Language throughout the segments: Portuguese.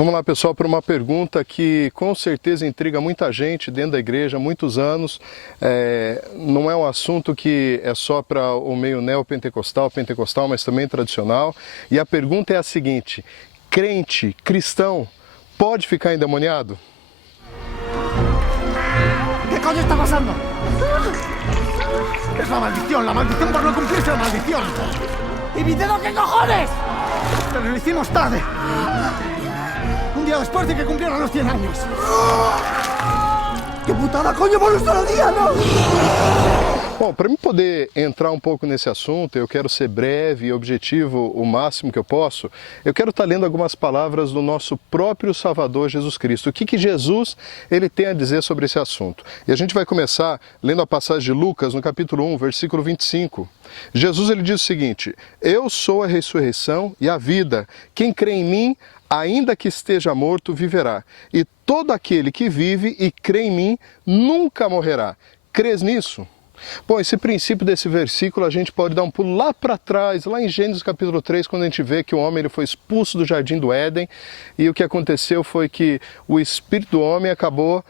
Vamos lá, pessoal, para uma pergunta que com certeza intriga muita gente dentro da igreja há muitos anos. Não é um assunto que é só para o meio neopentecostal, pentecostal, mas também tradicional. E a pergunta é a seguinte: crente, cristão, pode ficar endemoniado? ¿Qué coño está pasando? Es la maldición por no cumplirse la maldición. ¿Y mi dedo qué cojones? Pero lo hicimos tarde. Un día después de que cumplieran los 100 años. ¡Qué putada, coño, por un solo día, não! Bom, para mim poder entrar um pouco nesse assunto, eu quero ser breve e objetivo o máximo que eu posso. Eu quero estar lendo algumas palavras do nosso próprio Salvador Jesus Cristo. O que Jesus ele tem a dizer sobre esse assunto? E a gente vai começar lendo a passagem de Lucas, no capítulo 1, versículo 25. Jesus ele diz o seguinte: eu sou a ressurreição e a vida. Quem crê em mim, ainda que esteja morto, viverá. E todo aquele que vive e crê em mim nunca morrerá. Crês nisso? Bom, esse princípio desse versículo a gente pode dar um pulo lá para trás, lá em Gênesis capítulo 3, quando a gente vê que o homem ele foi expulso do jardim do Éden e o que aconteceu foi que o espírito do homem acabou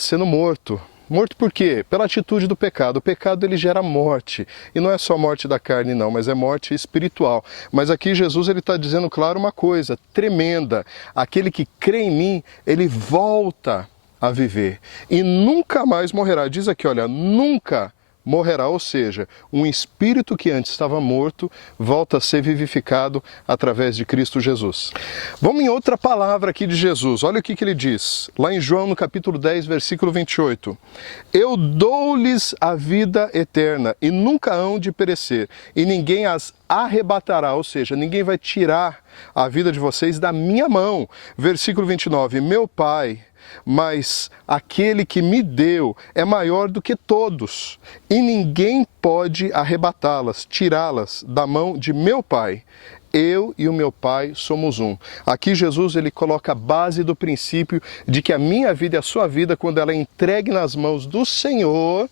sendo morto. Morto por quê? Pela atitude do pecado. O pecado ele gera morte. E não é só morte da carne não, mas é morte espiritual. Mas aqui Jesus ele está dizendo claro uma coisa tremenda. Aquele que crê em mim, ele volta a viver e nunca mais morrerá. Diz aqui, olha, nunca morrerá, ou seja, um espírito que antes estava morto volta a ser vivificado através de Cristo Jesus. Vamos em outra palavra aqui de Jesus, olha o que ele diz, lá em João no capítulo 10, versículo 28. Eu dou-lhes a vida eterna e nunca hão de perecer, e ninguém as arrebatará, ou seja, ninguém vai tirar a vida de vocês da minha mão. Versículo 29, meu Pai, mas aquele que me deu é maior do que todos, e ninguém pode arrebatá-las, tirá-las da mão de meu Pai. Eu e o meu Pai somos um. Aqui Jesus ele coloca a base do princípio de que a minha vida e a sua vida, quando ela é entregue nas mãos do Senhor,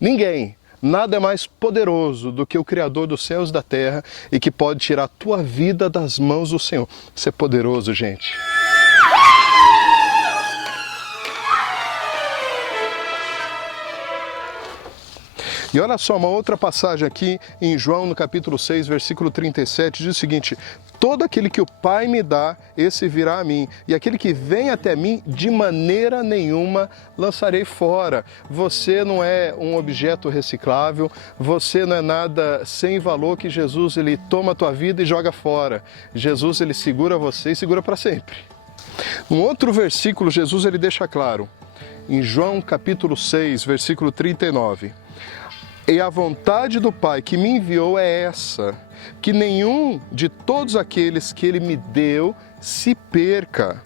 ninguém, nada é mais poderoso do que o Criador dos céus e da terra e que pode tirar a tua vida das mãos do Senhor. Isso é poderoso, gente. E olha só, uma outra passagem aqui em João, no capítulo 6, versículo 37, diz o seguinte: todo aquele que o Pai me dá, esse virá a mim, e aquele que vem até mim, de maneira nenhuma lançarei fora. Você não é um objeto reciclável, você não é nada sem valor que Jesus ele toma a tua vida e joga fora. Jesus ele segura você e segura para sempre. Um outro versículo, Jesus ele deixa claro, em João capítulo 6, versículo 39. E a vontade do Pai que me enviou é essa, que nenhum de todos aqueles que Ele me deu se perca,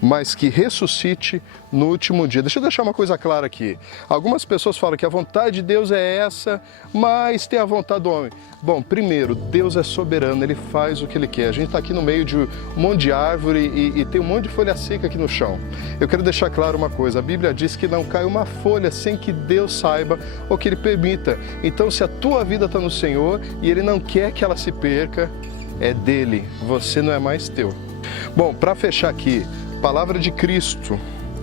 mas que ressuscite no último dia. Deixa eu deixar uma coisa clara aqui. Algumas pessoas falam que a vontade de Deus é essa, mas tem a vontade do homem. Bom, primeiro, Deus é soberano, Ele faz o que Ele quer. A gente está aqui no meio de um monte de árvore e tem um monte de folha seca aqui no chão. Eu quero deixar claro uma coisa, a Bíblia diz que não cai uma folha sem que Deus saiba ou que Ele permita. Então, se a tua vida está no Senhor e Ele não quer que ela se perca, é dele, você não é mais teu. Bom, para fechar aqui, palavra de Cristo,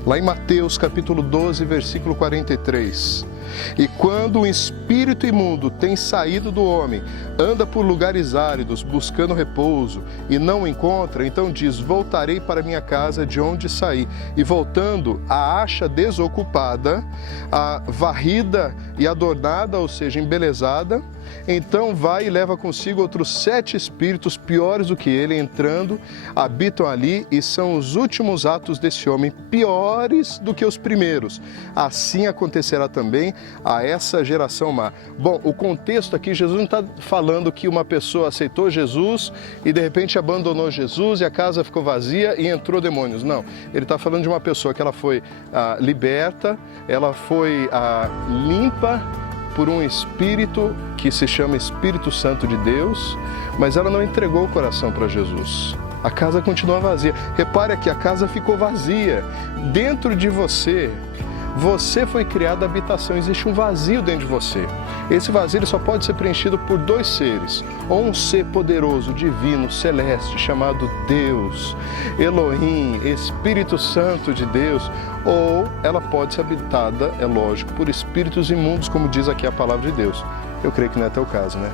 lá em Mateus capítulo 12, versículo 43. E quando o espírito imundo tem saído do homem, anda por lugares áridos, buscando repouso, e não o encontra, então diz, voltarei para minha casa de onde saí. E voltando, a acha desocupada, a varrida e adornada, ou seja, embelezada. Então vai e leva consigo outros 7 espíritos piores do que ele, entrando, habitam ali, e são os últimos atos desse homem piores do que os primeiros. Assim acontecerá também a essa geração má. Bom, o contexto aqui, Jesus não está falando que uma pessoa aceitou Jesus e de repente abandonou Jesus e a casa ficou vazia e entrou demônios. Não, ele está falando de uma pessoa que ela foi liberta, ela foi limpa por um Espírito que se chama Espírito Santo de Deus, mas ela não entregou o coração para Jesus. A casa continua vazia. Repare que a casa ficou vazia. Dentro de você, você foi criado a habitação, existe um vazio dentro de você. Esse vazio ele só pode ser preenchido por 2 seres, ou um ser poderoso, divino, celeste, chamado Deus. Elohim, Espírito Santo de Deus, ou ela pode ser habitada, é lógico, por espíritos imundos, como diz aqui a palavra de Deus. Eu creio que não é teu caso, né?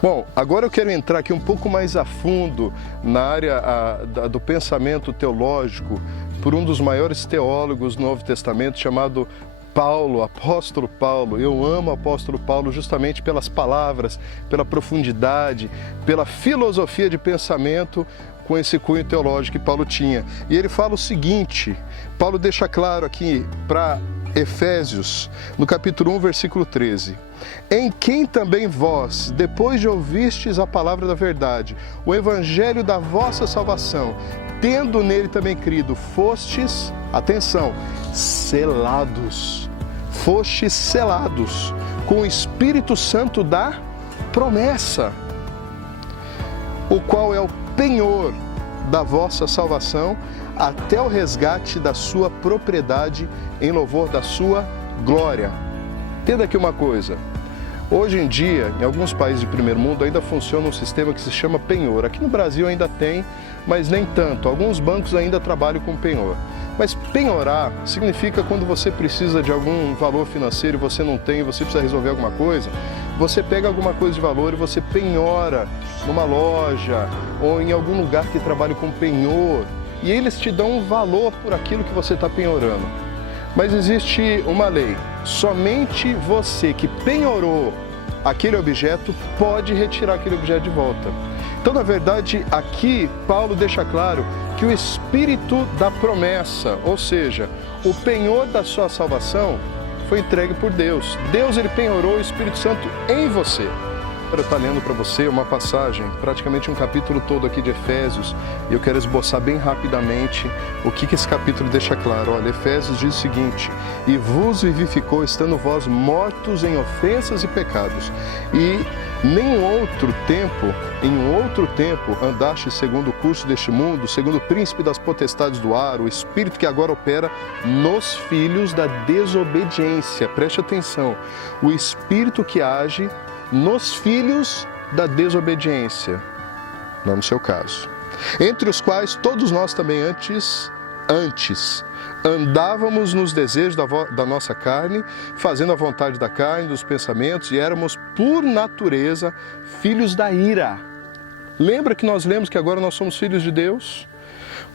Bom, agora eu quero entrar aqui um pouco mais a fundo na área do pensamento teológico por um dos maiores teólogos do Novo Testamento, chamado Paulo, apóstolo Paulo. Eu amo o apóstolo Paulo justamente pelas palavras, pela profundidade, pela filosofia de pensamento com esse cunho teológico que Paulo tinha. E ele fala o seguinte, Paulo deixa claro aqui para Efésios, no capítulo 1, versículo 13. Em quem também vós, depois de ouvistes a palavra da verdade, o evangelho da vossa salvação, tendo nele também crido, fostes, atenção, selados. Fostes selados com o Espírito Santo da promessa, o qual é o penhor da vossa salvação, até o resgate da sua propriedade em louvor da sua glória. Entenda aqui uma coisa. Hoje em dia, em alguns países de primeiro mundo, ainda funciona um sistema que se chama penhor. Aqui no Brasil ainda tem, mas nem tanto. Alguns bancos ainda trabalham com penhor. Mas penhorar significa quando você precisa de algum valor financeiro e você não tem, você precisa resolver alguma coisa, você pega alguma coisa de valor e você penhora numa loja ou em algum lugar que trabalha com penhor. E eles te dão um valor por aquilo que você está penhorando. Mas existe uma lei, somente você que penhorou aquele objeto pode retirar aquele objeto de volta. Então, na verdade, aqui Paulo deixa claro que o Espírito da promessa, ou seja, o penhor da sua salvação, foi entregue por Deus. Deus, ele penhorou o Espírito Santo em você. Eu estou lendo para você uma passagem, praticamente um capítulo todo aqui de Efésios, e eu quero esboçar bem rapidamente o que esse capítulo deixa claro. Olha, Efésios diz o seguinte: e vos vivificou, estando vós mortos em ofensas e pecados, e em um outro tempo andaste segundo o curso deste mundo, segundo o príncipe das potestades do ar, o espírito que agora opera nos filhos da desobediência. Preste atenção, o espírito que age nos filhos da desobediência, não no seu caso, entre os quais todos nós também antes andávamos nos desejos da nossa carne, fazendo a vontade da carne, dos pensamentos, e éramos por natureza filhos da ira. Lembra que nós lemos que agora nós somos filhos de Deus?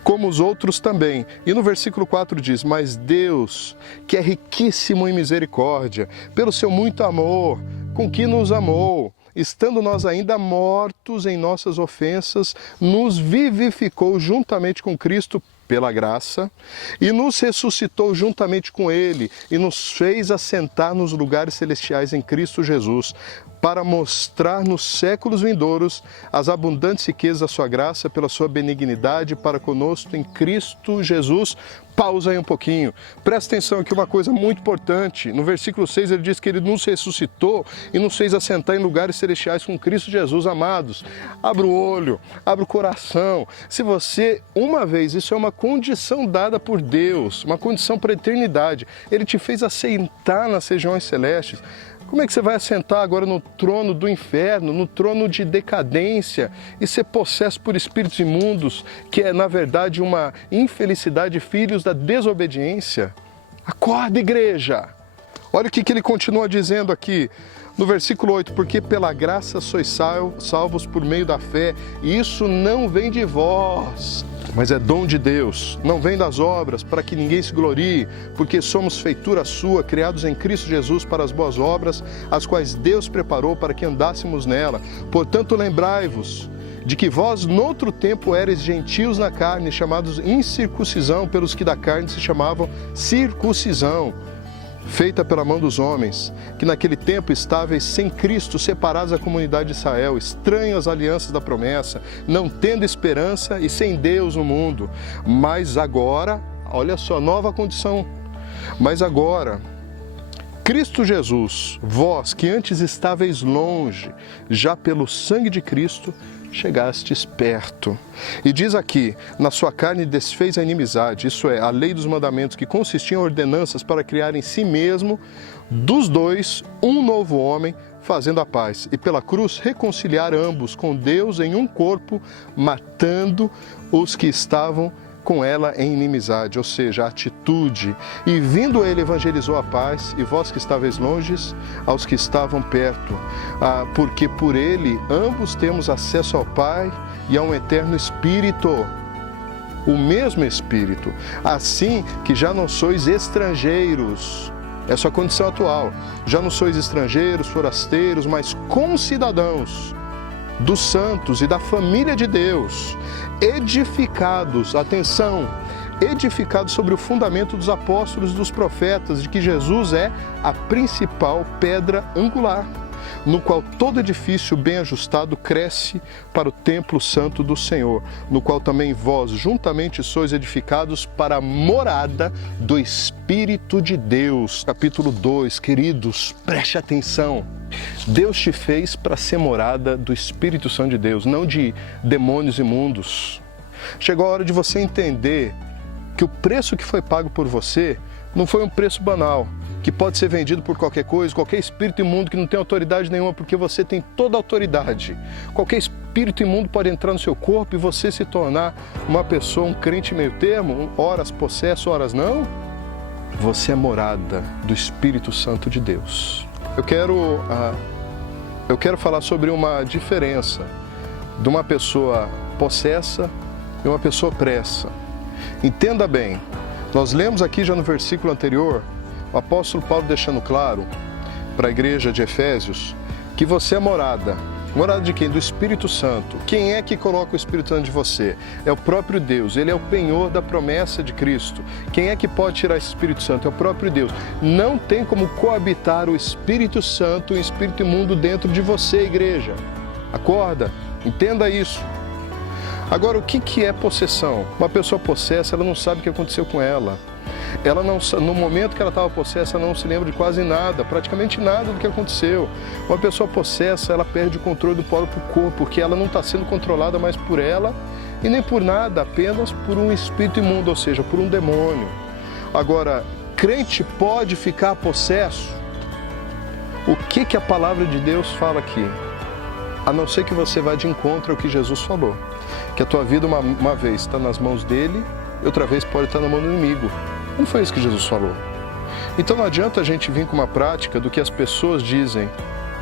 Como os outros também. E no versículo 4 diz: mas Deus, que é riquíssimo em misericórdia, pelo seu muito amor, com que nos amou, estando nós ainda mortos em nossas ofensas, nos vivificou juntamente com Cristo pela graça, e nos ressuscitou juntamente com Ele, e nos fez assentar nos lugares celestiais em Cristo Jesus, para mostrar nos séculos vindouros as abundantes riquezas da sua graça, pela sua benignidade para conosco em Cristo Jesus. Pausa aí um pouquinho. Presta atenção aqui, uma coisa muito importante. No versículo 6 ele diz que ele nos ressuscitou e nos fez assentar em lugares celestiais com Cristo Jesus. Amados, abra o olho, abra o coração. Se você, uma vez, isso é uma condição dada por Deus, uma condição para a eternidade. Ele te fez assentar nas regiões celestes. Como é que você vai assentar agora no trono do inferno, no trono de decadência e ser possesso por espíritos imundos, que é, na verdade, uma infelicidade, filhos da desobediência? Acorda, igreja! Olha o que ele continua dizendo aqui no versículo 8: porque pela graça sois salvos por meio da fé, e isso não vem de vós, mas é dom de Deus, não vem das obras, para que ninguém se glorie, porque somos feitura sua, criados em Cristo Jesus para as boas obras, as quais Deus preparou para que andássemos nela. Portanto, lembrai-vos de que vós, noutro tempo, éreis gentios na carne, chamados incircuncisão, pelos que da carne se chamavam circuncisão, feita pela mão dos homens, que naquele tempo estáveis sem Cristo, separados da comunidade de Israel, estranhos às alianças da promessa, não tendo esperança e sem Deus no mundo. Mas agora, olha só, nova condição, mas agora, Cristo Jesus, vós que antes estáveis longe, já pelo sangue de Cristo, chegastes perto. E diz aqui: na sua carne desfez a inimizade, isso é, a lei dos mandamentos, que consistiam em ordenanças para criar em si mesmo, dos dois, um novo homem, fazendo a paz, e pela cruz reconciliar ambos com Deus em um corpo, matando os que estavam com ela em inimizade, ou seja, a atitude. E vindo ele, evangelizou a paz, e vós que estáveis longes, aos que estavam perto, porque por ele ambos temos acesso ao Pai e a um eterno Espírito, o mesmo Espírito, assim que já não sois estrangeiros. Essa é a condição atual. Já não sois estrangeiros, forasteiros, mas concidadãos dos santos e da família de Deus, edificados, atenção, edificados sobre o fundamento dos apóstolos e dos profetas, de que Jesus é a principal pedra angular, no qual todo edifício bem ajustado cresce para o templo santo do Senhor, no qual também vós juntamente sois edificados para a morada do Espírito de Deus. Capítulo 2, queridos, preste atenção. Deus te fez para ser morada do Espírito Santo de Deus, não de demônios imundos. Chegou a hora de você entender que o preço que foi pago por você não foi um preço banal, que pode ser vendido por qualquer coisa, qualquer espírito imundo que não tem autoridade nenhuma, porque você tem toda a autoridade. Qualquer espírito imundo pode entrar no seu corpo e você se tornar uma pessoa, um crente meio termo, horas possesso, horas não. Você é morada do Espírito Santo de Deus. Eu quero falar sobre uma diferença de uma pessoa possessa e uma pessoa opressa. Entenda bem, nós lemos aqui já no versículo anterior, o apóstolo Paulo deixando claro para a igreja de Efésios que você é morada. Morada de quem? Do Espírito Santo. Quem é que coloca o Espírito Santo de você? É o próprio Deus. Ele é o penhor da promessa de Cristo. Quem é que pode tirar esse Espírito Santo? É o próprio Deus. Não tem como coabitar o Espírito Santo e o Espírito imundo dentro de você, igreja. Acorda, entenda isso. Agora, o que é possessão? Uma pessoa possessa, ela não sabe o que aconteceu com ela. Ela não, no momento que ela estava possessa, ela não se lembra de quase nada, praticamente nada do que aconteceu. Uma pessoa possessa, ela perde o controle do próprio corpo, porque ela não está sendo controlada mais por ela e nem por nada, apenas por um espírito imundo, ou seja, por um demônio. Agora, crente pode ficar possesso? O que a palavra de Deus fala aqui? A não ser que você vá de encontro ao que Jesus falou, que a tua vida uma vez está nas mãos dele e outra vez pode estar na mão do inimigo. Não foi isso que Jesus falou. Então não adianta a gente vir com uma prática do que as pessoas dizem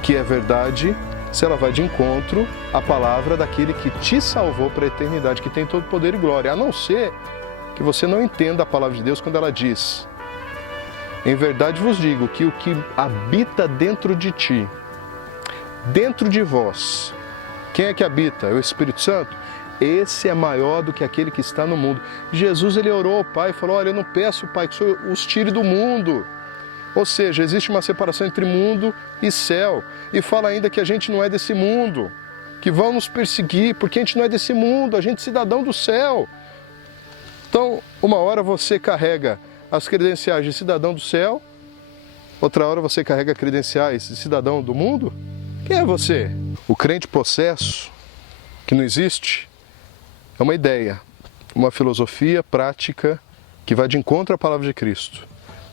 que é verdade, se ela vai de encontro à palavra daquele que te salvou para a eternidade, que tem todo poder e glória, a não ser que você não entenda a palavra de Deus quando ela diz: em verdade vos digo que o que habita dentro de ti, dentro de vós, quem é que habita? É o Espírito Santo? Esse é maior do que aquele que está no mundo. Jesus, ele orou ao Pai e falou: olha, eu não peço, Pai, que o Senhor os tire do mundo. Ou seja, existe uma separação entre mundo e céu. E fala ainda que a gente não é desse mundo, que vão nos perseguir, porque a gente não é desse mundo, a gente é cidadão do céu. Então, uma hora você carrega as credenciais de cidadão do céu, outra hora você carrega credenciais de cidadão do mundo. Quem é você? O crente possesso, que não existe, é uma ideia, uma filosofia prática que vai de encontro à palavra de Cristo.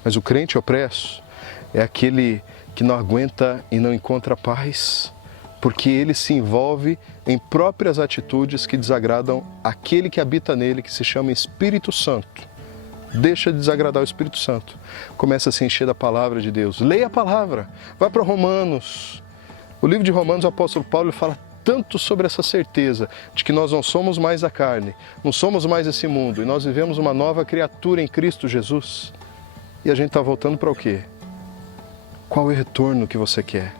Mas o crente opresso é aquele que não aguenta e não encontra paz, porque ele se envolve em próprias atitudes que desagradam aquele que habita nele, que se chama Espírito Santo. Deixa de desagradar o Espírito Santo. Começa a se encher da palavra de Deus. Leia a palavra. Vai para Romanos. O livro de Romanos, o apóstolo Paulo fala tanto sobre essa certeza de que nós não somos mais a carne, não somos mais esse mundo, e nós vivemos uma nova criatura em Cristo Jesus. E a gente está voltando para o quê? Qual é o retorno que você quer?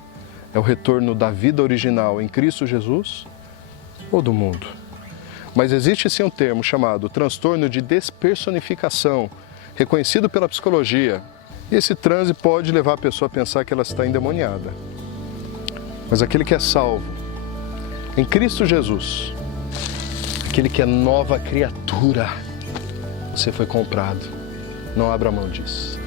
É o retorno da vida original em Cristo Jesus ou do mundo? Mas existe sim um termo chamado transtorno de despersonificação, reconhecido pela psicologia. E esse transe pode levar a pessoa a pensar que ela está endemoniada. Mas aquele que é salvo em Cristo Jesus, aquele que é nova criatura, você foi comprado. Não abra mão disso.